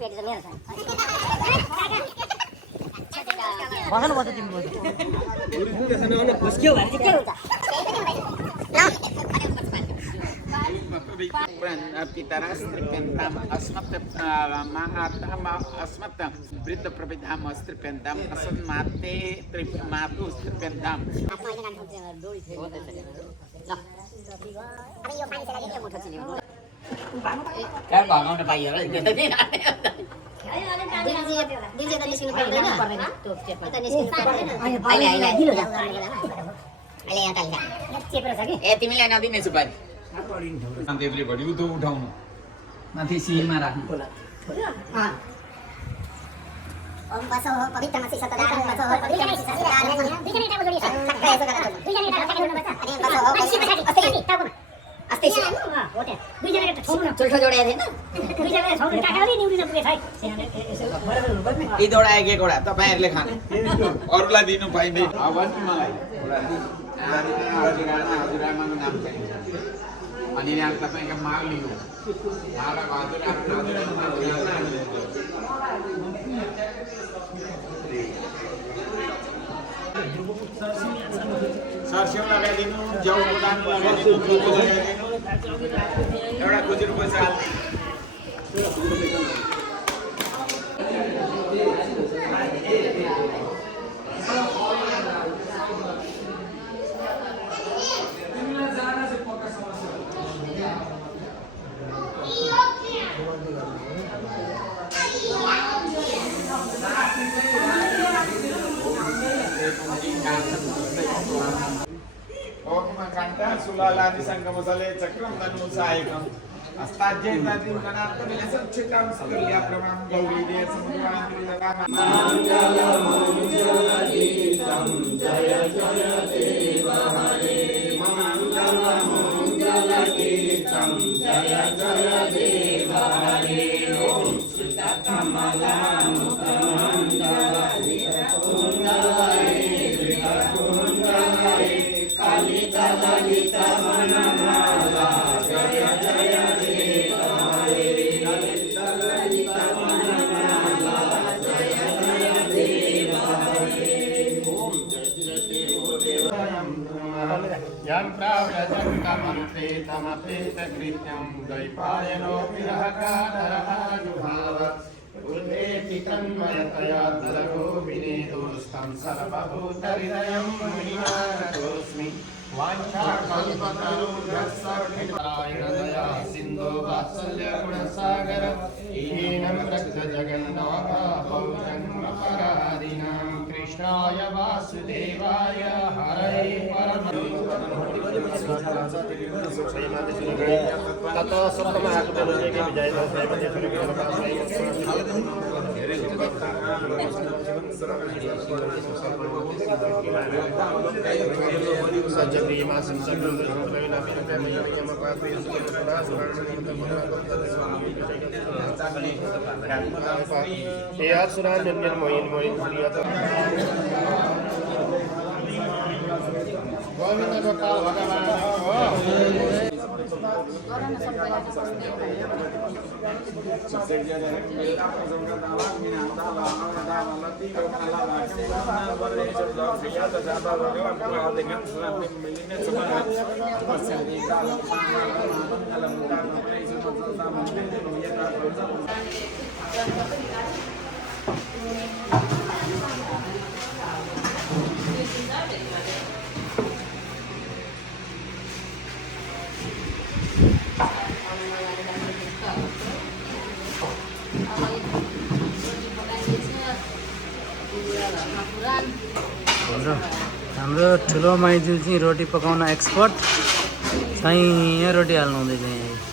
पेटी त मेरो छ बस्नु पर्छ तिमी बोल्नु खुस्क्यो भने चाहिँ के हुन्छ पितरास्त्रिप्यन्ताम अस्मत् अस्मत् वृद्ध प्रपिताम अस्त्रिप्यन्ताम असन्माते मातु स्त्रिप्यन्ताम क्या भगाउन पाइयो र ए तिमीलाई नदिने सुपारी देवले भरि उधो उठाउनु माथि सिलमा राख्नु ओम बसो पवित्र मसी सतदा बसो पवित्र मसी सतदा दुईजना टाको जोडी छ ठक्कै यसो गरेर दुईजना टाको जोडी हुनुपर्छ अनि बसो पछिपछि अस्ति टाकोमा अस्ति हो त दुईजना त छोड्नु चोल्ठो जोडेको थिएन दुईजना छोड्नु टाकाले निउरी नपुगे छ यी दोडा एक एकवटा तपाईहरुले खाने अरूलाई दिनु पाइँदैन अब नि मलाई हजुरआमाको नाम चाहिन्छ अनि यहाँ तपाईको माग लिनु सरस्यौ लगाइदिनु जाउ उडान लगाइदिनु एउटा खुजुर पैसा सुलालादि संगमसले चक्रम धनुषायकम अस्ताज्येतादि गणात्मनिलसं चित्रं सकल्या प्रमां गौरीदे समुद्रांतरिलकाम मंगलमंगलगीतं जय जय देव हरे मंगलमंगलगीतं जय जय देव हरे ओम श्रीतकमलामुखमण्डलकुण्डले विककुण्डले ललितमनमाला जय जय देव हरे ललितमनमाला जय जय देव हरे ओम जय देव यं प्राव्रजन्तमन्त्रे तमपेतकृत्यं द्वैपायनो विरहकातरः जुहाव उर्वेति तन्मयतया तलगो विनेदोस्तं सर्वभूतहृदयं मुनिमानतोऽस्मि वाञ्छाकल्पतरुभ्यः सिन्धो वात्सल्यगुणसागर ईनं रक्तजगन्नाथ पौजन्मपरादिनां कृष्णाय वासुदेवाय हरये हाम्रो ठुलो माइजू चाहिँ रोटी पकाउन एक्सपर्ट चाहिँ यहाँ रोटी हाल्नु हुँदैछ यहाँ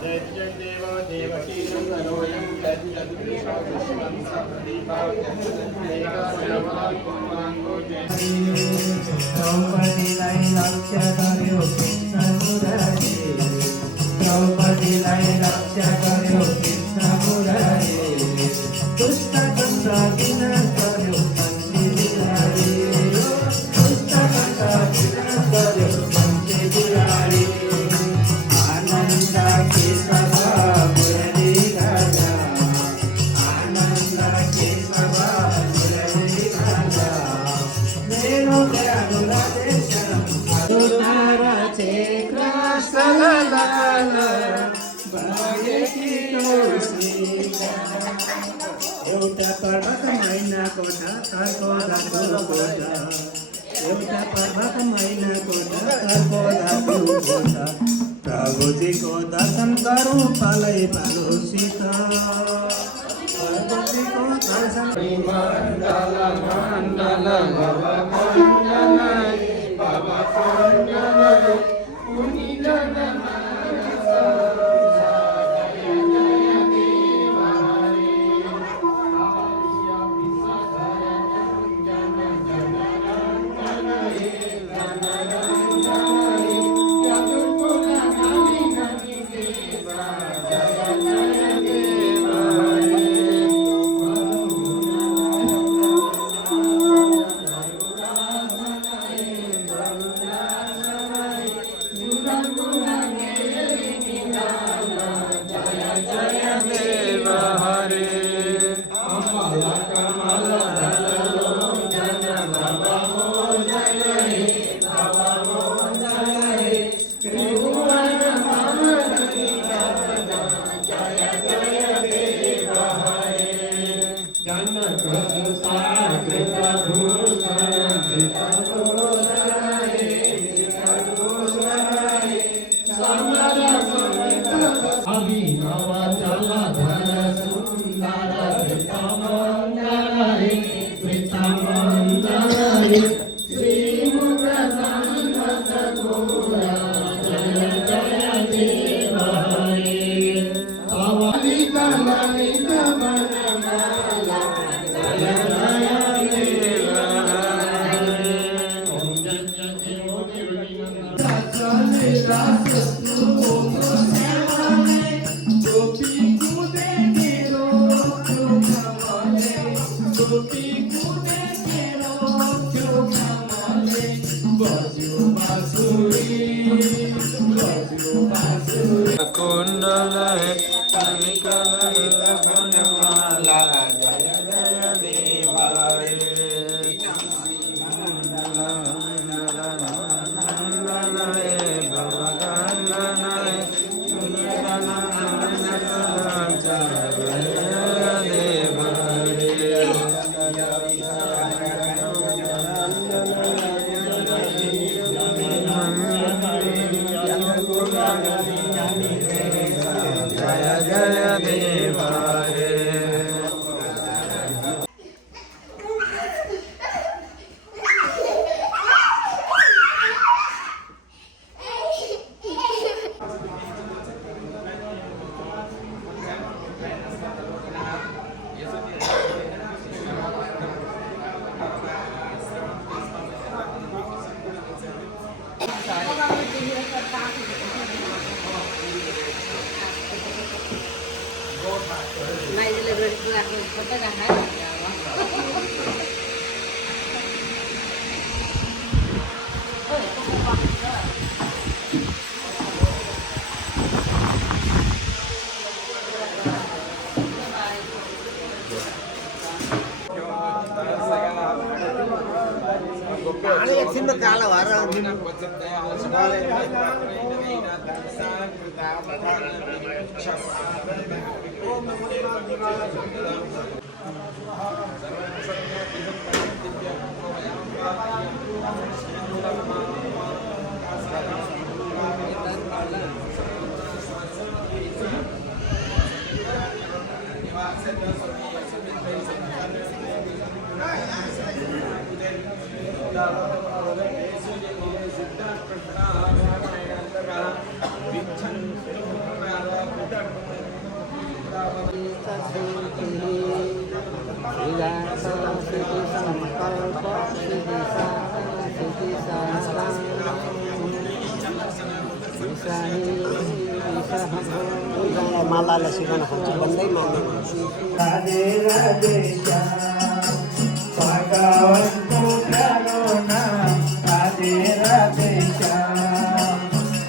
जय जय देव देवकी नंदनोयं जय जय विष्णु संदीपा द्रौपदीलाई लक्ष्य गर्यो कृष्ण मुरारी द्रौपदीलाई लक्ष्य गर्यो कृष्ण मुरारी दुष्ट कष्ट विनाश गर्यो कन्ती बिहारी दुष्ट कष्ट विनाश गर्यो कन्ती बिहारी आनन्द केशव मुरली गाजा आनन्द केशव मुरली गाजा मेरो प्यारो राधेश्याम तारा चेक्रा सललाल भागेकी तुलसी एउटा पर्वको महिनाको ढाकाको रातो कोटा एउटा पर्वको महिनाको ढाकाको रातो कोटा प्रभुजीको दर्शन गरौँ पालै पालोसित प्रभुजीको दर्शन मण्डल मण्डल बाबा मण्डल बाबा मण्डल पुनित मालालाई सिकाउन खोज्छु भन्दै मान्दैन। राधे राधे श्याम भगवन्तको प्यारो नाम राधे राधे श्याम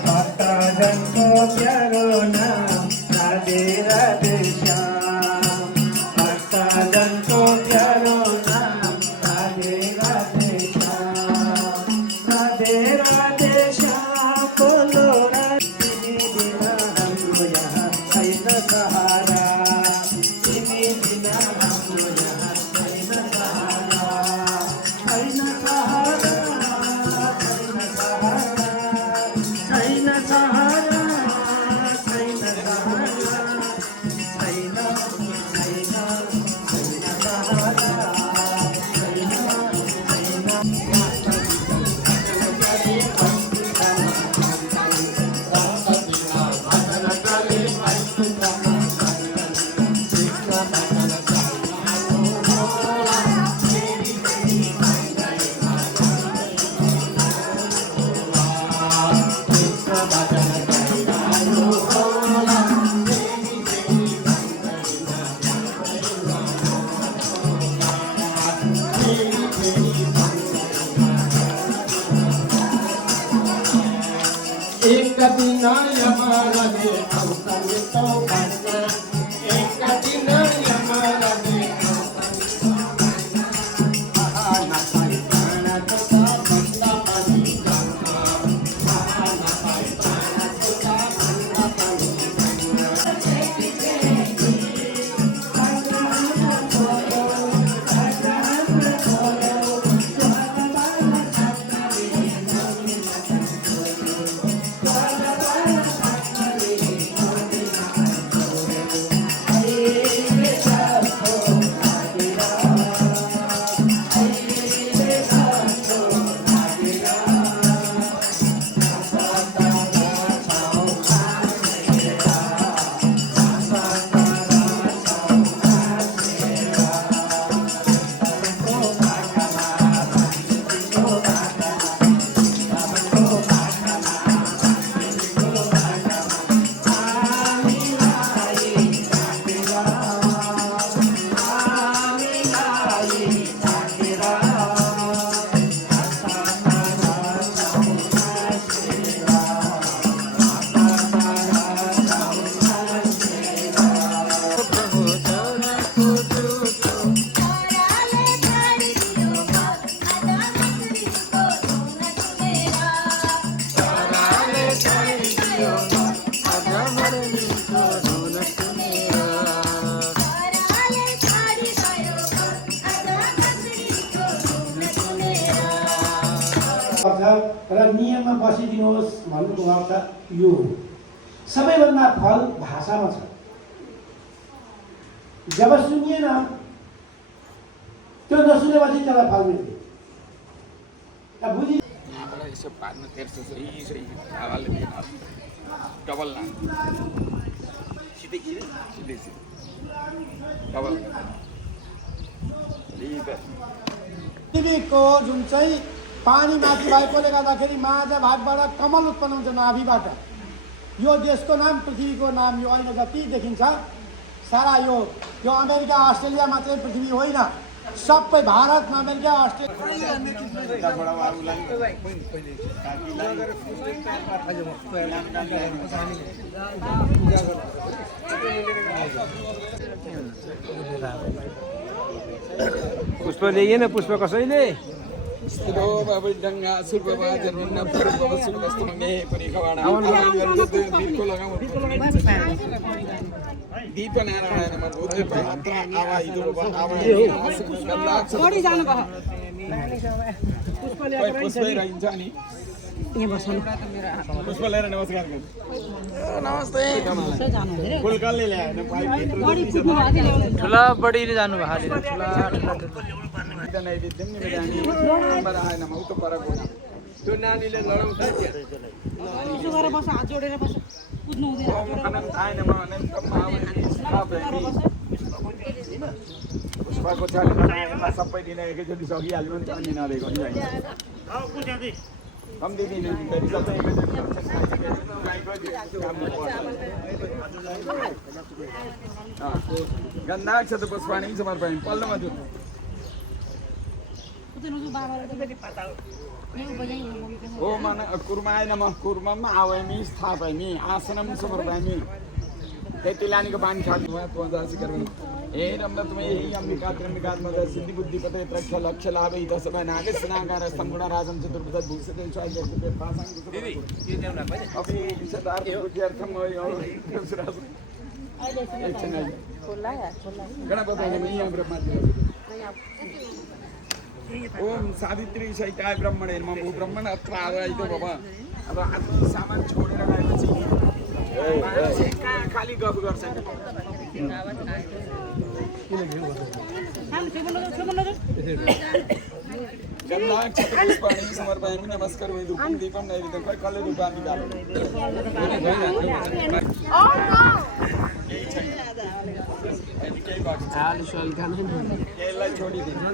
भक्तजनको प्यारो नाम राधे राधे श्याम भक्तजनको प्यारो नाम राधे राधे श्याम राधे राधे श्याम बोलो तिमी बिना हाम्रो यहाँ छैन सहारा तिमी बिना हाम्रो यहाँ छैन सहारा छैन सहारा छैन सहारा छैन सहारा छैन सहारा छैन छैन छैन सहारा एक दिन यमरा दे अंतर तो बनना एक दिन यमरा दे ना पाई प्राण तो बंदा पानी ना पाई प्राण तो बंदा र नियममा बसिदिनुहोस् भन्नुको अर्थ यो हो। सबैभन्दा फल भाषामा छ। जब सुनिएन त्यो नसुनेपछि त्यसलाई फल मिल्दैन। बुझि यसो पार्न तेर्सो सही सही हावाले डबल ना सिधै सिधै डबल पृथ्वीको जुन चाहिँ पानी माथि भएकोले गर्दाखेरि माझा भागबाट कमल उत्पन्न हुन्छ नाभिबाट। यो देशको नाम पृथ्वीको नाम यो अहिले जति देखिन्छ सारा यो अमेरिका अस्ट्रेलियामा चाहिँ पृथ्वी होइन, सबै भारतमा अमेरिका अस्ट्रेलिया पुष्प ल्याइएन पुष्प कसैले स्थिरो बाबु डङ्गा सुर्बवा जर्मन्ना पूर्व सुरवस्तुमङ्गे परिखवाणा दीर्घ लगाऊ दीपनारायण नमः बुद्धि पवित्र आवा इदु बाबा आवा छोडी जानु भयो पुष्पै रहन्छ नि यहाँ बस्नु पुष्प लिएर नमस्कार गर्नु नमस्ते फुल कसले ल्याएन बढी फुट्नु आदि ल्याउनु ठुला बढीले जानु भएको ठुला नैवेद्यम निवेदयामि पराय नमः उत परको त्यो नानीले लडाउँछ यसो गरेर बस हात जोडेर बस कुद्नु हुँदैन ओम अनन्ताय नमः अनन्तम महावैरी स्थापयामि पुष्पको छाला सबै दिन एकैचोटि सकिहाल्यो भने अनि नदिएको नि होइन हम देखिन सबै गन्धाक्षत पुष्पाणि समर्पयामि पल्लोमा त्यो ओम कुर्माय नमः कुर्मम आवामि स्थापयामि आसनं समर्पयामि हे तिलानीको पानी खानु भयो त्वजासी गर्नु हे रम्भ तुम्हें हे अंबिका त्र्यंबिका मदर सिद्धि बुद्धि पते प्रख्य लक्ष्य लाभ इ दस भय नागे स्नाकार संगुण राजम चतुर्भुज भूषित स्वाय जगत पासांग दीदी ये देउना भयो अबे विषदार बुद्धिर्थम यो सुराज एकछिन खोला गणपति नमः यहाँ ब्रह्मा ओम सावित्री सहिताय ब्रह्मणे नमः भू ब्रह्मण अत्र आइतो बाबा अब आदि सामान छोडेर गएपछि खाली गफ गर्छ पुष्पाणि समर्पयामि नमस्कार धूपं दीपं नैवेद्यं कसले धूपानि गाल्नु यसलाई छोडिदिनु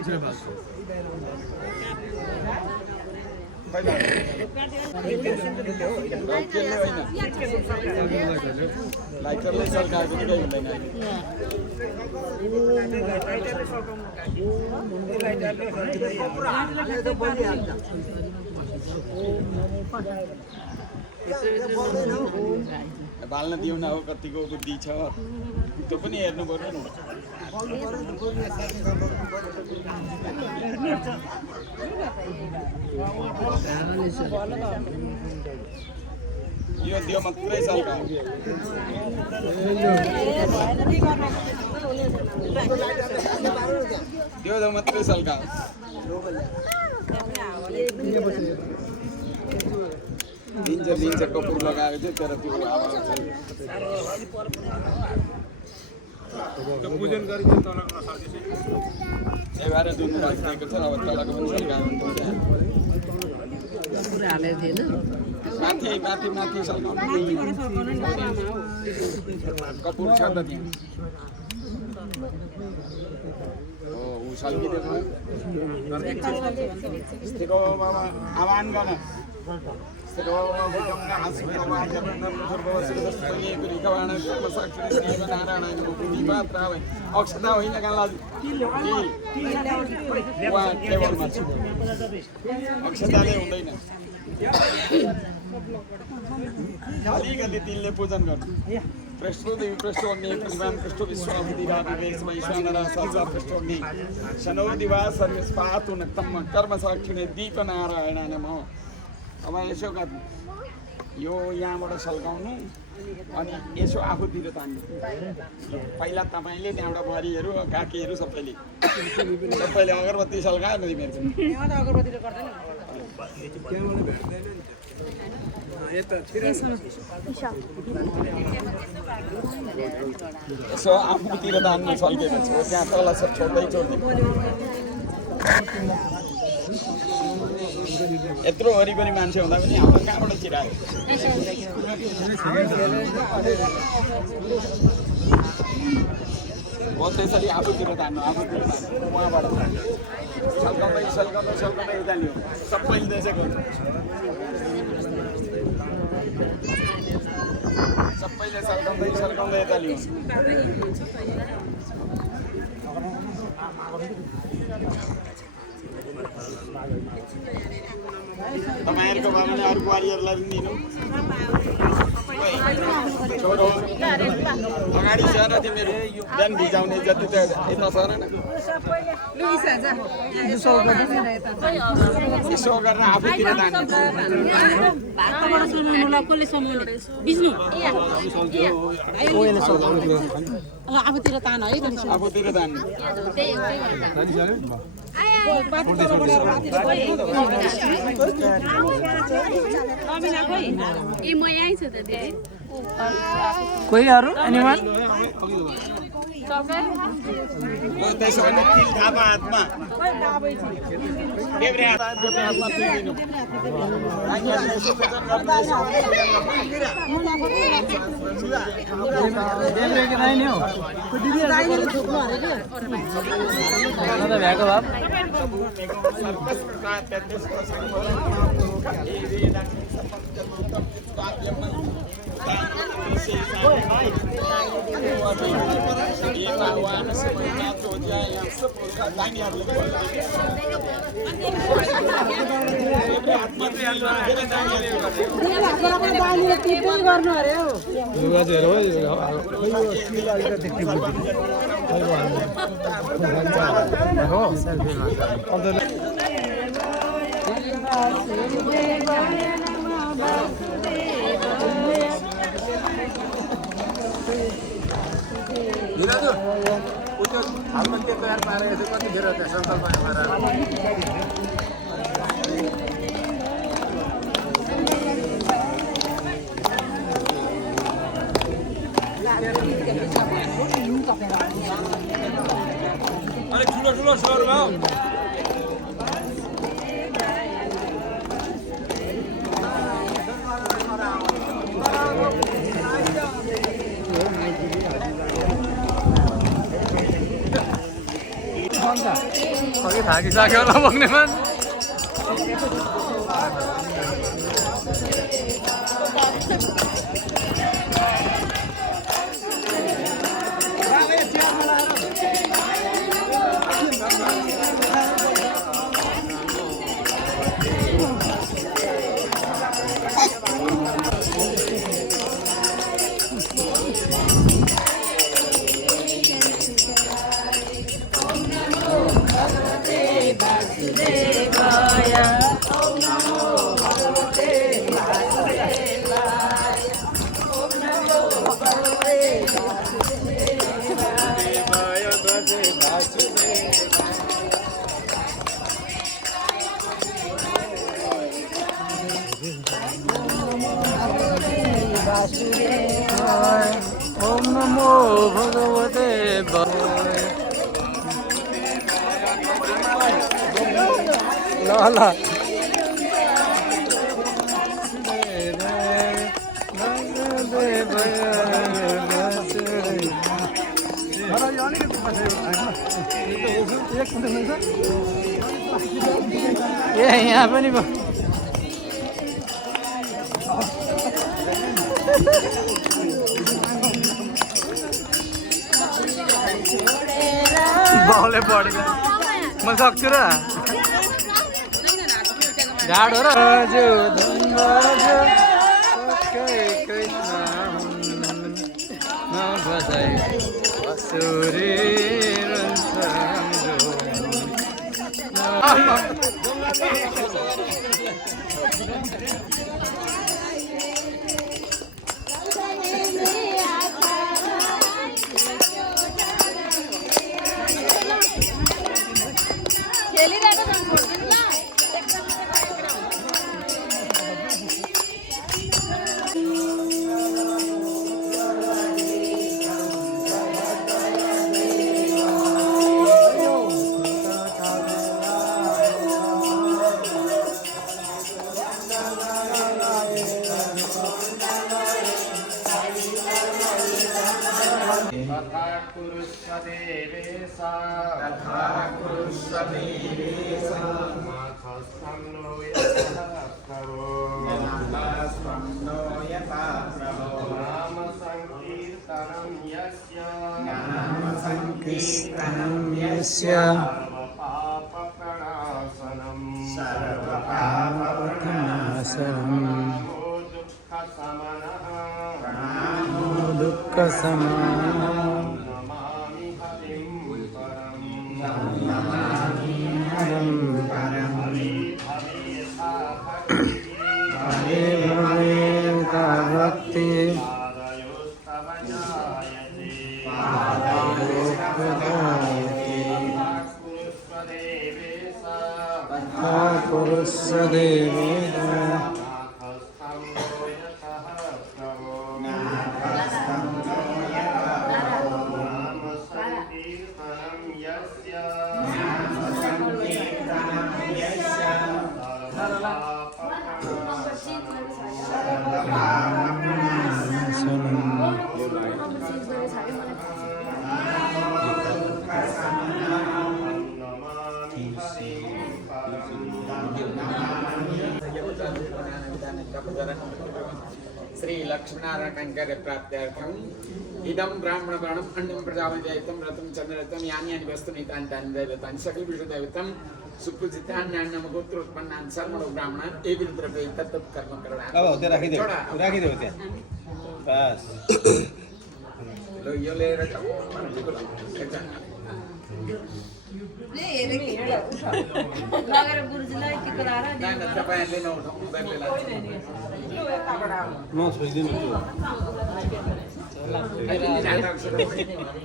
लाइटरले सरकारको केही हुँदैन बाल्न दिउँ न हो कतिको बुद्धि छ त्यो पनि हेर्नु पर्यो नि यो दियो मात्रै सालका दियो त मात्रै सालका दिन्छ कपुर लगाएको चाहिँ तर त्यो पूजन गरिन्छ तल नसकेपछि एघार जुन राखिएको छ अब तलको पनि सल्काएको माथि माथि सल्काउनु कपुर छ त त्यहाँ ऊ सल्किदिएको बाबा आह्वान गर्न अक्षता होइन अक्षताले हुँदैन अलिकति तिलले पूजन गर्नु पृष्ठदेवी पृष्ठोग्नि प्रतिमान पृष्ठ विश्वाभूतिरादिवेशमा ईशानरा सहसा पृष्ठोग्नि शनो दिवा सर्वस्पातु नक्तम कर्म साक्षिणे दीपनारायण नमः अब यसो गर्नु यो यहाँबाट सल्काउनु अनि यसो आफूतिर तान्नु पहिला तपाईँले त्यहाँबाट बुहारीहरू काकीहरू सबैले अगरबत्ती सल्कायो न यसो आफूतिर तान्नु सल्केपछि त्यहाँ तल छोड्दै छोड्दिनु यत्रो वरिपरि मान्छे हुँदा पनि हाम्रो कहाँबाट चिरायो हो त्यसरी आफूतिर तान्नु उहाँबाट सल्काउँदै उता लियो सबैले देखेको हुन्छ सबैले सल्काउँदै यता लियो तपाईँहरूको भयो भने अरू बुहारीहरूलाई पनि दिनु छोरो अगाडि सर तिमीहरू बिहान भिजाउने जति त यता सर न यसो गरेर आफूतिर जाने आफूतिर तान है आफूतिर जाने कोही अरू एनिमल त्यसो भने तिल थापा हातमा देब्रे हातमा तिल दिनु भ्याएको बाप अघि थाकिसक्यो होला बोक्नेमा ओम नमो भगवते वासुदेवाय ल ल ए यहाँ पनि बाउले पढ्यो म सक्छु र गाडो र कृष्ण नबजाइ बाँसुरी सर्वपापप्रणाशनम् दुःखसमानं भक्ति श्री लक्ष्मीनारायण प्राप्त्यर्थम इदं ब्राह्मण वर्णम अन्नम प्रजापतिं रतं चंद्ररतं यानि यानि वस्तूनि तानि तानि दैवतानि सकल विष्णु दैवतं सुपूजितानि अन्नम गोत्रोत्पन्नानि सर्व ब्राह्मणान् एवं द्रव्ये तत्त कर्म करणाः अब होते राखी दे होते बस लो यो लिएर जाऊ लगेर गुरुजीलाई टिका लाएर तपाईहरुले नउठाउनु बेला म छोइदिनु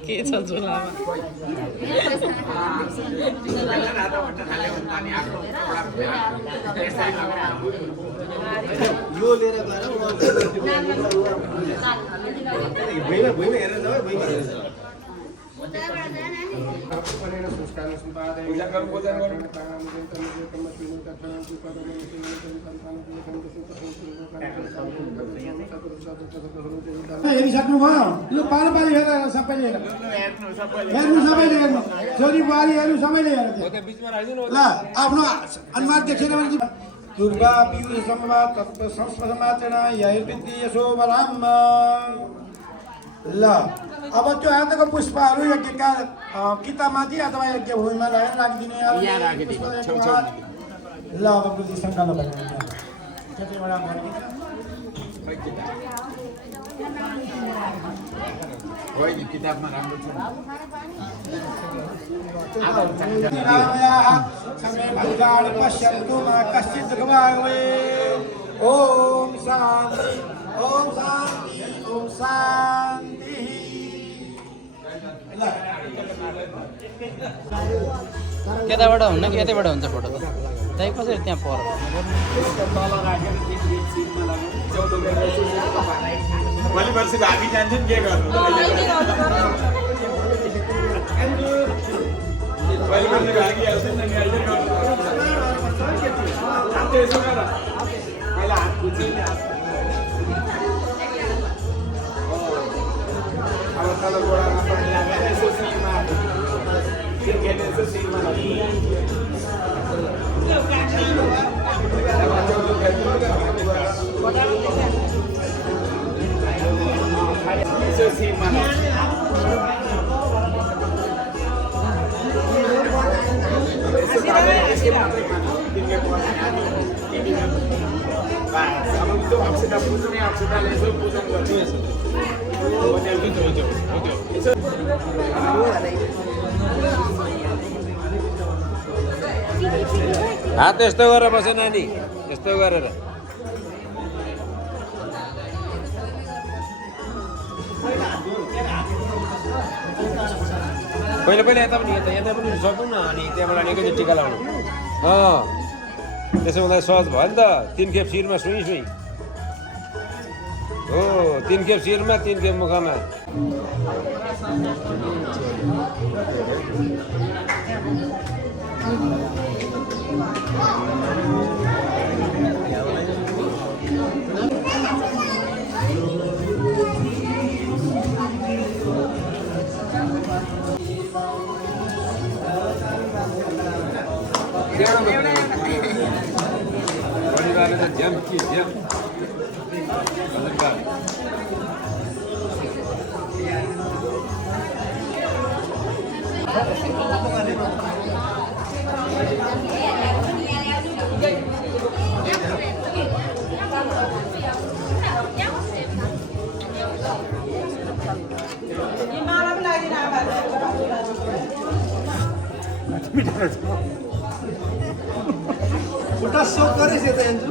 के छ झोलामा यो लिएर गएर भुइँमा हेरेर जाऊ भुइँमा हेरेर जाऊ पूजा करू पूजा करू हेरिसक्नुभयो यो पारम्परिक हेरेर सबैले हेर्नु सबैले हेर्नु छोरी बुहारीहरू सबैले हेर्नु ल आफ्नो अनुमान देखेन भने दुर्गा पीयूष संवाद तत्व संस्कृत मात्रेण यही विद्धि यसो बलाम ल अब त्यो आन्तको पुष्पहरू यज्ञका किताबमाथि अथवा यज्ञ भूमिमा लगेर राखिदिने ल अब बुद्धि सङ्कल्प होइन किताबमा राम्रो छ ओम शान्ति ओम शान्ति ओम शान्ति केताबाट हुन्न कि यतैबाट हुन्छ फोटो त त्यही कसरी त्यहाँ पर भोलि पर्सि भागी जान्छन् के गर्नु भोलि पर्सि भागिहाल्छन् नि अहिले गर्नु त्यसो गर पहिला हात पुछि अब तल गोडामा पनि लागेर यसो सिरमा क्रिकेट यसो सिरमा यसो सिरमा अब त्यो अक्षता पुज्ने अक्षताले यसो पूजन गर्छु यसो हात यस्तो गरेर बसे नानी यस्तो गरेर पहिले पहिले यता पनि पनि सकौँ न अनि त्यहाँबाट एकैचोटि टिका लाउनु त्यसो हुँदा सहज भयो नि त 3 खेप शिरमा सुई सुई हो 3 खेप शिरमा 3 खेप मुखमा परिवारले त झ्याम के झ्याम उता सो गरेछ त एन्जु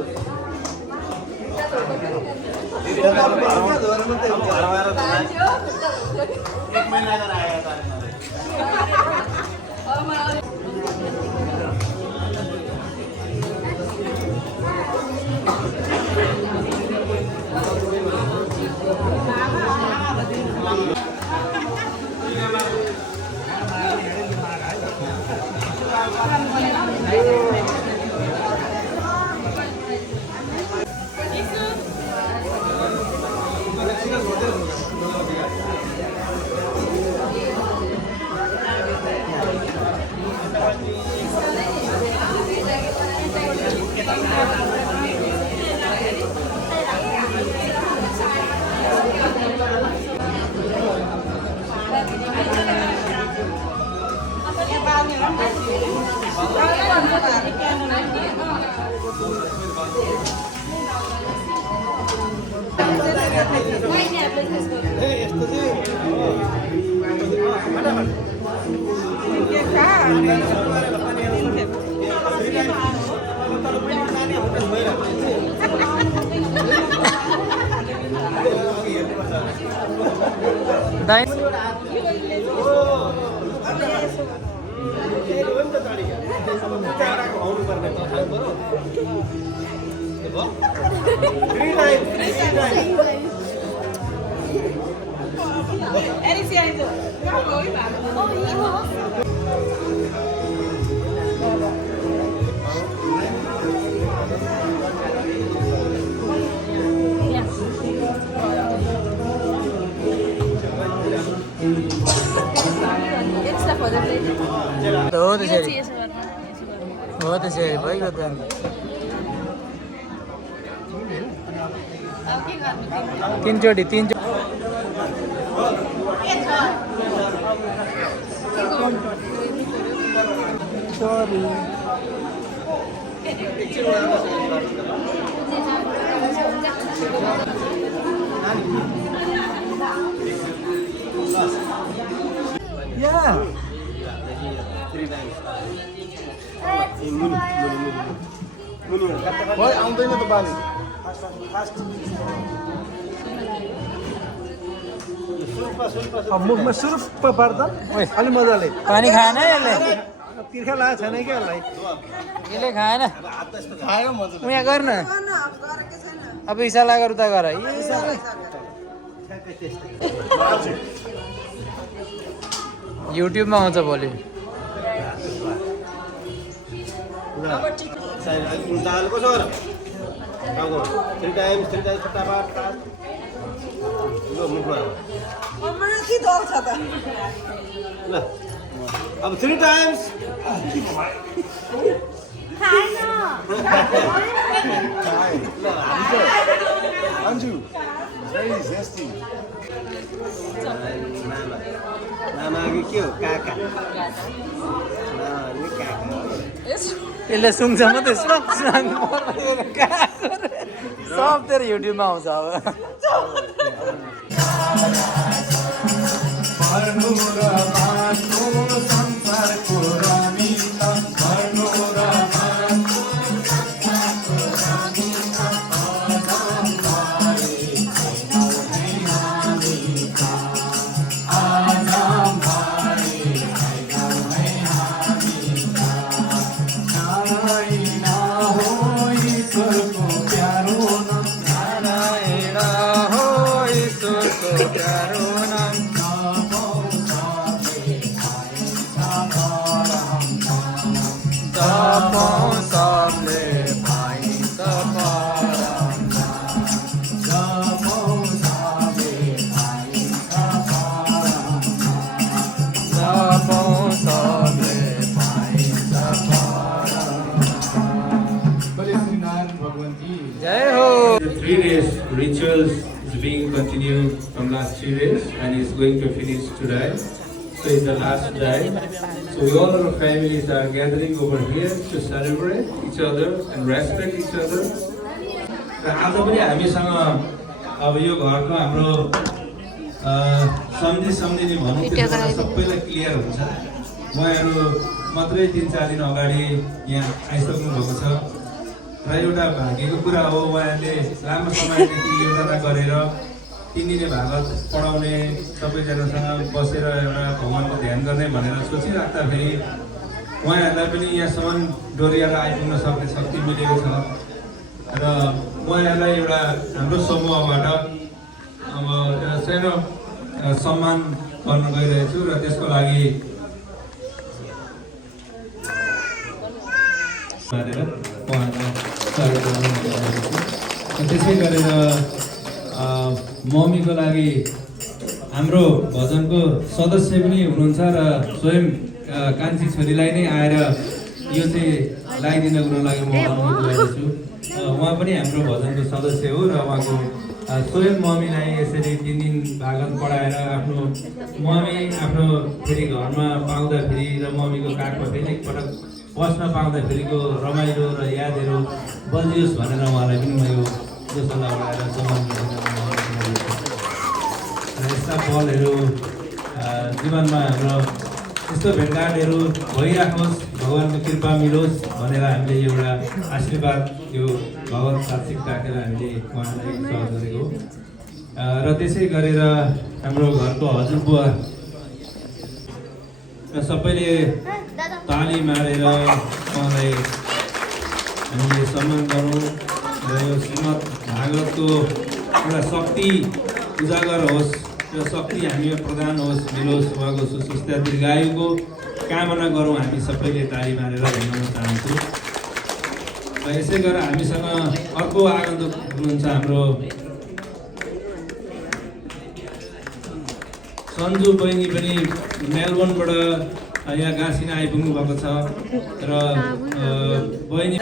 दाइ हो त्यसरी भइगयो त तीनचोटि सरी आउँदैन त बानी अब मुखमा सुरुफ पार्दा अलि मजाले पानी खाएन यसले तिर्खा लागेको छैन क्या यसलाई यसले खाएन खायो मजा यहाँ गर न अब इसाला गर उता गर युट्युबमा आउँछ भोलि दाल कसो अब 3 टाइम्स फटाफट मुखमा ल अब 3 टाइम्स अन्जु very zesty नाना के हो काका यसले सुन्छ मात्रै सब तेरो युट्युबमा आउँछ अब The 3 days rituals is being continued from last 3 days and is going to finish today. So it's the last day. So we all our families are gathering over here to celebrate each other and respect each other. आज पनि हामीसँग अब यो घरको हाम्रो सम्झिने भनौँ त्यसबाट सबैलाई क्लियर हुन्छ उहाँहरू मात्रै 3-4 दिन अगाडि यहाँ आइसक्नु भएको छ र एउटा भाग्यको कुरा हो उहाँले लामो समयदेखि योजना गरेर 3 दिने भागवत पढाउने सबैजनासँग बसेर एउटा भगवानको ध्यान गर्ने भनेर सोचिराख्दाखेरि उहाँहरूलाई पनि यहाँसम्म डोर्याएर आइपुग्न सक्ने शक्ति मिलेको छ र उहाँहरूलाई एउटा हाम्रो समूहबाट अब एउटा सानो सम्मान गर्न गइरहेछु र त्यसको लागि त्यसै गरेर मम्मीको लागि हाम्रो भजनको सदस्य पनि हुनुहुन्छ र स्वयं कान्छी छोरीलाई नै आएर यो चाहिँ लगाइदिनको लागि म अनुमति गर्दछु। उहाँ पनि हाम्रो भजनको सदस्य हो र उहाँको स्वयं मम्मीलाई यसरी 3 दिन भागवत पढाएर आफ्नो मम्मी आफ्नो फेरि घरमा पाउँदाखेरि र मम्मीको काखमा फेरि एकपटक बस्न पाउँदाखेरिको रमाइलो र यादहरू बलियोस् भनेर उहाँलाई पनि म यो जोसला उडाएर सम्मान र यस्ता पलहरू जीवनमा हाम्रो यस्तो भेटघाटहरू भइराखोस्, भगवानको कृपा मिलोस् भनेर हामीले एउटा आशीर्वाद यो भगवत साक्षिक राखेर हामीले उहाँलाई सहयोग गरेको र त्यसै गरेर हाम्रो घरको हजुरबुवा र सबैले ताली मारेर उहाँलाई हामीले सम्मान गरौँ र यो श्रीमद् भागवतको एउटा शक्ति उजागर होस् र शक्ति हामीमा प्रदान होस्, मिलोस्, उहाँको सुस्वास्थ्य दीर्घायुको कामना गरौँ हामी सबैले ताली मारेर भन्न चाहन्छु। र यसै गरेर हामीसँग अर्को आगन्तुक हुनुहुन्छ हाम्रो सन्जु बहिनी पनि मेलबोर्नबाट यहाँ गाँसिन आइपुग्नु भएको छ र बहिनी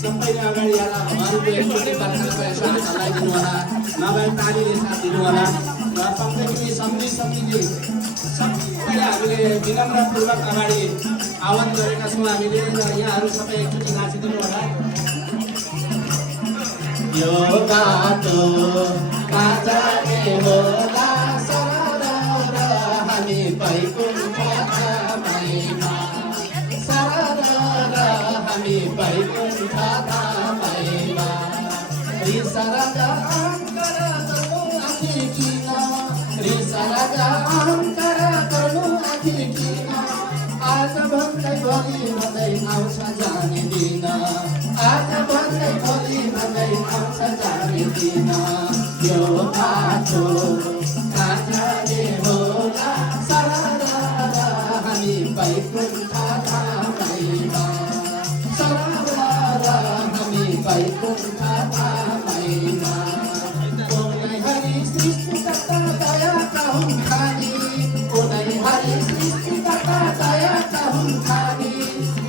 सबैले अगाडि आएर उहाँहरूको एकचोटि प्रार्थनामा यसो हात हल्लाइदिनु होला, नभए तालीले साथ दिनु होला र पङ्क्तिनी सम्झिले सबैलाई हामीले विनम्रपूर्वक अगाडि आह्वान गरेका छौँ हामीले र यहाँहरू सबै एकचोटि नाचिदिनु होला। यो बाटो कहाँ जाने होला सरर हामी बैकुण्ठ धामैमा, सरर हामी बैकुण्ठ धामैमा, रिसरग अङ्कर गर्नु आँखी किन, रिसरग अङ्कर गर्नु आँखी किन, आज भन्दै भोलि भन्दै आउँछ जाने दिन, आज भन्दै भोलि भन्दै आउँछ जाने दिन, यो बाटो कहाँ जाने होला सरर हामी बैकुण्ठ धामैमा, सरर हामी बैकुण्ठ धामैमा, कुनै हरि सृष्टिकर्ता दयाका हुन् खानी, कुनै हरि सृष्टिकर्ता दयाका हुन् खानी,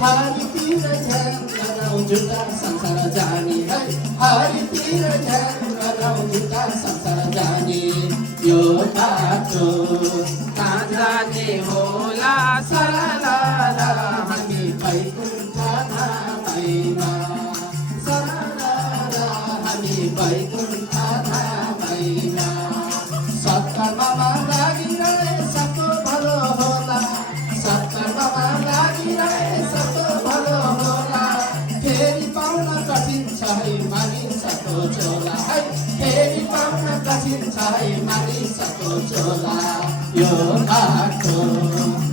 हरितिर ध्यान लगाऊ जुटा संसार जाने है, हरितिर ध्यान लगाऊ जुटा संसार जाने, यो बाटो कहाँ जाने होला सरर हामी बैकुण्ठ धामैमा, सरर हामी बैकुण्ठ धामैमा, सत्कर्ममा लागिरहे सबको भलो होला, सत्कर्ममा लागिरहे सबको भलो होला, फेरि पाउन कठिन छ है मानिसको चोला है, फेरि पाउन कठिन छ है मानिसको चोला, यो बाटो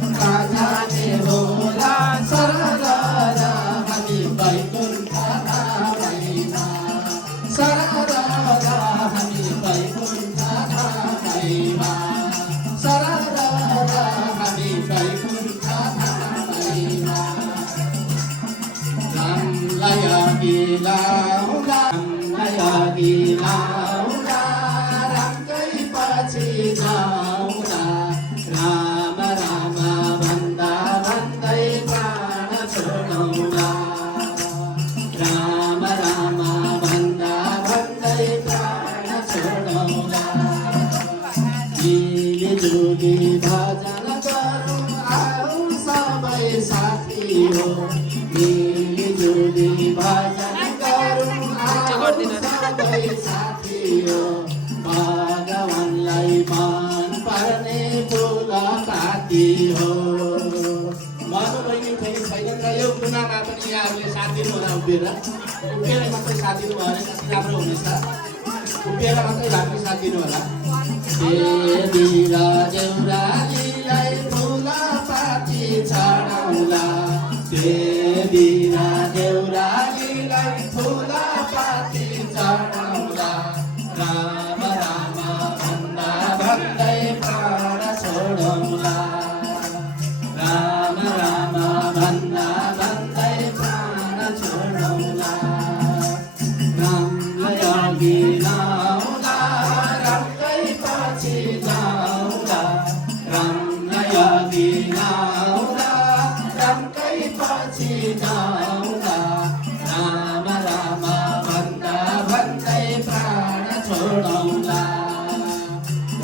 कहाँ जाने होला सरर हामी बैकुण्ठ धामैमा, सरर हामी बैकुण्ठ धामैमा, सरर हामी बैकुण्ठ धामैमा, रामलाई अघि लाउँदा, रामलाई अघि लाउँदा, रामकै पछि जाउँदा, राम राम भन्दा भन्दै प्राण छोडौँला, राम राम भन्दा भन्दै प्राण छोडौँला, मिलिजुली भजन गरौँ आऊ सबै साथी हो, मिलिजुली भजन गरौँ आऊ सबै साथी हो, भगवानलाई मन पर्ने फुलपाती हो। मधु बहिनी फेरि छैनन् र यो कुनामा पनि यहाँहरूले साथ दिनु होला, उभिएर मात्रै साथ दिनु भयो भने कति राम्रो हुनेछ, उभिएर मात्रै भए पनि साथ दिनु होला। देवी र देउरालीलाई फुलपाती चढाउँला, देवी र देउरालीलाई फुलपाती चढाउँला, राम राम भन्दा भन्दै प्राण छोडौँला, राम राम भन्दा भन्दै प्राण छोडौँला, रामलाई अघि लाउँला, रामकै पछि जाउँला, रामलाई अघि लाउँला, रामकै पछि जाउँला, राम राम भन्दा भन्दै प्राण छोडौँला,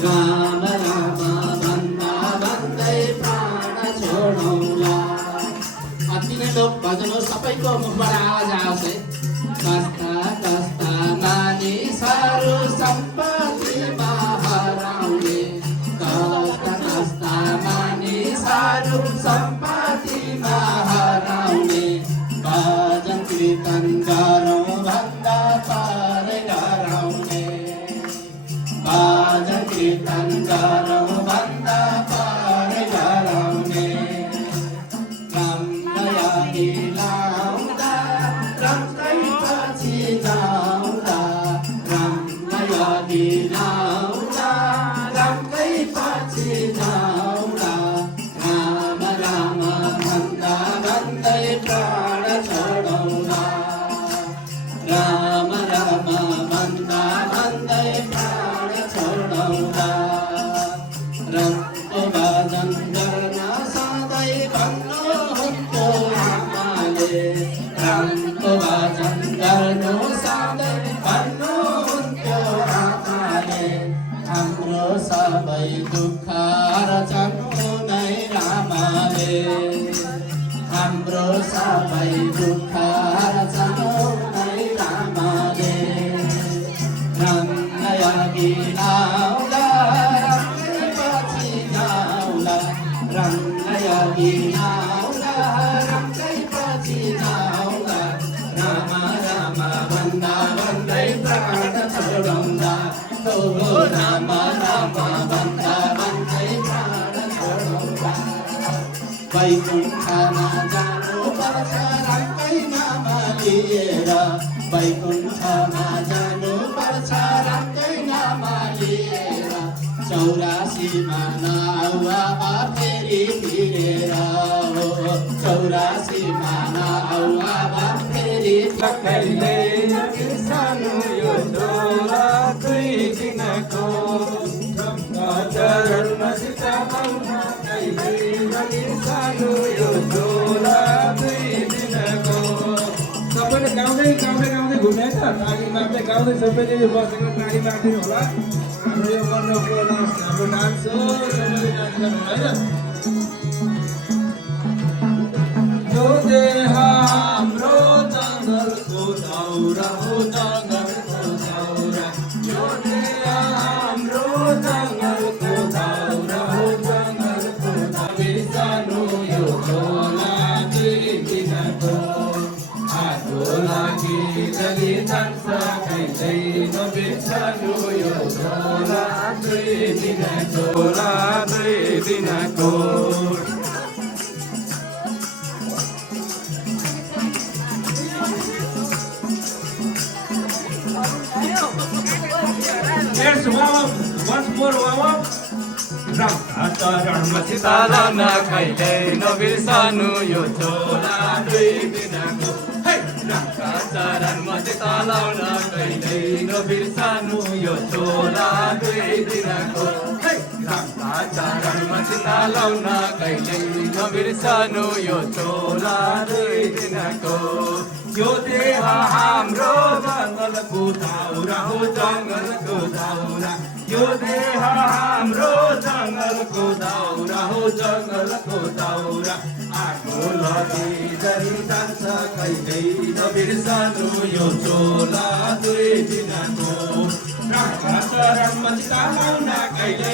राम राम भन्दा भन्दै प्राण छोडौँला। अति नै लोक भजन हो, सबैको मुखबाट आवाज आओस् है। कस्ता कस्ता मानिसहरू सम्पत्तिमा हराउने, कस्ता कस्ता मानिसहरू सम्पत्तिमा हराउने, भजन कीर्तन गरौँ भन्दा पारै गराउने, भजन कीर्तन गरौँ भन्दा पारै गराउने, रामलाई अघि लाउँदा, रामकै पछि जाउँदा, रामलाई अघि लाउँदा, रामकै पछि जाउँदा, राम राम भन्दा भन्दै प्राण छोडौँला, राम राम भन्दा भन्दै प्राण छोडौँला, रामको भजन गर्न सधैँ भन्नुहुन्थ्यो आमाले, रामको भजन हाम्रो सबै दुःख रचनु नै रामले हाम्रो सबै दुःख रचनु नै रामले रामलाई अघि लाउँला रामलाई पछि जाउँला रामलाई अघि लाउँला रामलाई पछि जाउँला राम राम भन्दा भन्दै प्राण छोडौँला राम राम भन्दा भन्दै प्राण छोडौँला वैकुण्ठमा जानुपर्छ रामकै नाम लिएर वैकुण्ठमा जानुपर्छ रामकै नाम लिएर 84मा नआऊ अब फेरि फिरेर 84मा नआऊ अब फेरि कहिले सानो यो डोला 2 दिनको चरणमा सिताउन कहिले सानो यो डोला 2 दिनको सबैले गाउँदै गाउँदै गाउँदै घुमे त ताली मार्दै गाउँदै सबैले यो बसेको ताली मार्दिनु होला हाम्रो यो वर्णको हाम्रो डान्स हो सबैले डान्स गर्नु होइन यो देह हाम्रो जङ्गलको दाउरा हो जङ्गलको दाउरा यो देह हाम्रो जङ्गलको दाउरा हो जङ्गलको दाउरा सानो यो झोला 2 दिनको आगो लागि जली जान्छ कहिले नबिर्सनु यो झोला 2 दिनको झोला 2 दिनको Let's warm up. Once more warm up. चरणमा सिताउन कहिले नबिर्सनु यो झोला 2 दिनको रामका चरणमा सिताउन कहिले नबिर्सनु यो झोला 2 दिनको रामका चरणमा सिताउन कहिले नबिर्सनु यो झोला 2 दिनको यो देह हाम्रो जङ्गलको दाउरा हो जङ्गलको दाउरा यो देह हाम्रो जङ्गलको दाउरा हो जङ्गलको दाउरा आगो लागि जरी जान्छ कहिल्यै नबिर्सनु यो झोला 2 दिनको रामका चरणमा सिताउन कहिल्यै